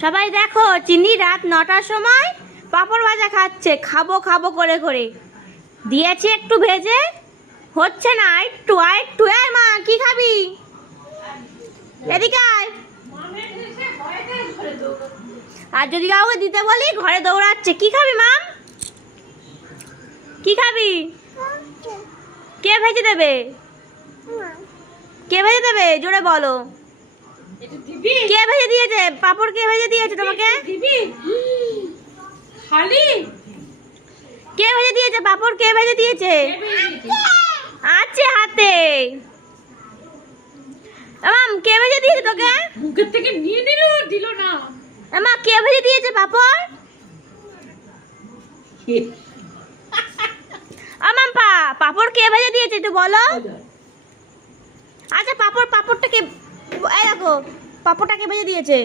সবাই দেখো, চিনি রাত 9টার সময় পাঁপড় ভাজা খাচ্ছে। খাবো খাবো করে করে দিয়েছি একটু ভেজে, হচ্ছে না। একটু আরেকটু। এই মা, কি খাবি? এদিকে আয়। আর যদি কাউকে দিতে বলি ঘরে দৌড়াচ্ছে। কি খাবি মা? কি খাবি? কে ভেজে দেবে? কে ভেজে দেবে? জোরে বলো। কে ভেজে দিয়েছে পাঁপড়? কে ভেজে দিয়েছে তোমাকে? কে ভেজে দিয়েছে পাঁপড়? কে ভেজে দিয়েছে? আছে হাতে। কে ভেজে দিয়েছে তোকে? মুখের থেকে নিয়ে দিল না। কে ভেজে দিয়েছে পাঁপড়? পাঁপড় কে ভেজে দিয়েছে একটু বলো। আচ্ছা, পাঁপড়টা কে? এই দেখো, পাঁপড়টা কে ভেজে দিয়েছে?